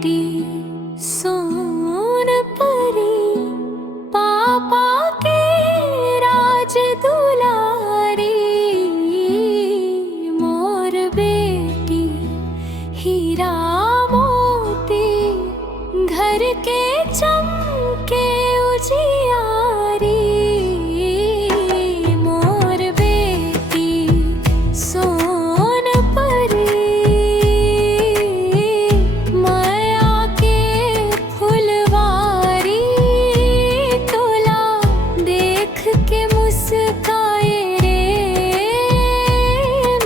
बेटी सोन परी, पापा के राज दुलारी। मोर बेटी हीरा मोती, घर के चमके उजियारी। मोर बेटी सोन परी, माया के फुलवारी। तोला देख के मुस्काए रे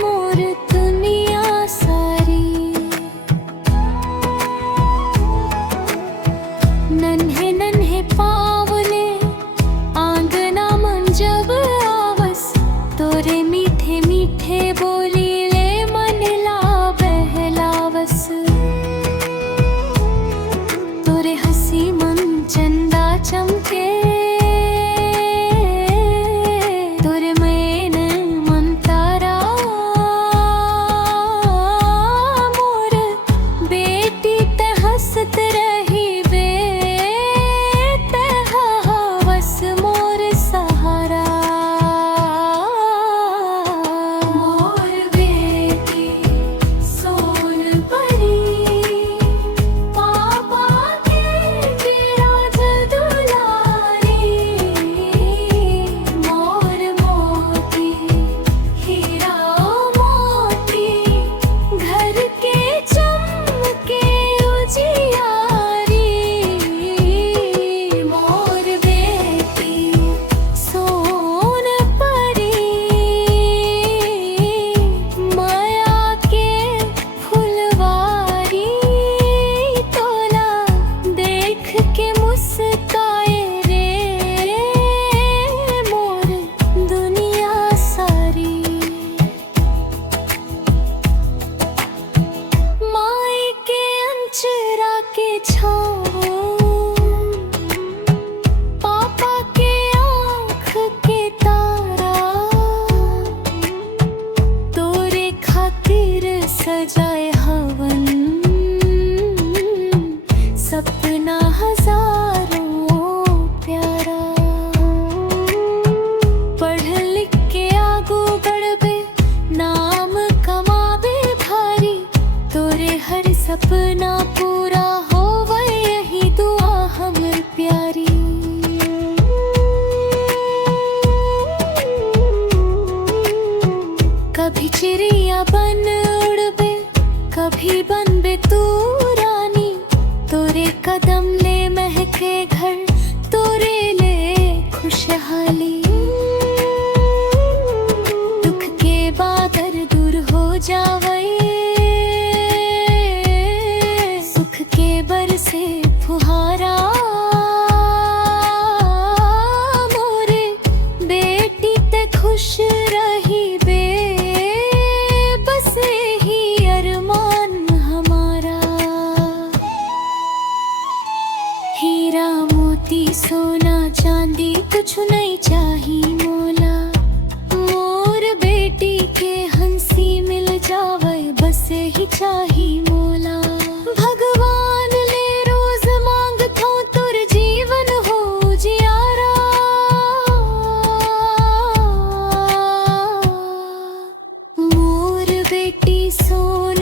मोर दुनिया सारी। नन्हे नन्हे पावले आंगना मन जब आवस, तोरे मीठे मीठे बोली ले मन ला बहलावस। तोरे हंसी मन चंदा चमके, तोरे मैन मन तारा। मोर बेटी ते हंसत रही बे, तेहा हवस मोर सहारा। मोर बेटी सोन परी, पापा के राज दुलारी। मोर मोती हीरा मोती, घर के चमके उजियारी। मोर बेटी सोन परी, माया के फुलवारी। तोला देख के मुस्काए रे मोर दुनिया सारी। माई के अंचरा के छाओ, पापा के आँख के तारा। तोरे खातिर सजाए हवन, सपना हजारों प्यारा। पढ़ लिख के आगू बढ़बे, नाम कमाबे भारी। तोरे हर सपना पूरा होवे, यही दुआ हमर प्यारी। कभी चिड़िया बन उड़बे, कभी बनबे तू रानी। तोरे कदम ले महके घर, तोरे ले खुशहाली। दुख के बादल दूर हो जावे, सुख के बरसे फुहारा। मोरे बेटी ते खुश रही बे, बस ही अरमान हमारा। हीरा मोती सोना चांदी कुछ नहीं चाही मोला। मोर बेटी के हंसी मिल जावे, बस ही चाही मोला। भगवान ले रोज मांगथो, तुर जीवन हो जियारा। मोर बेटी सोन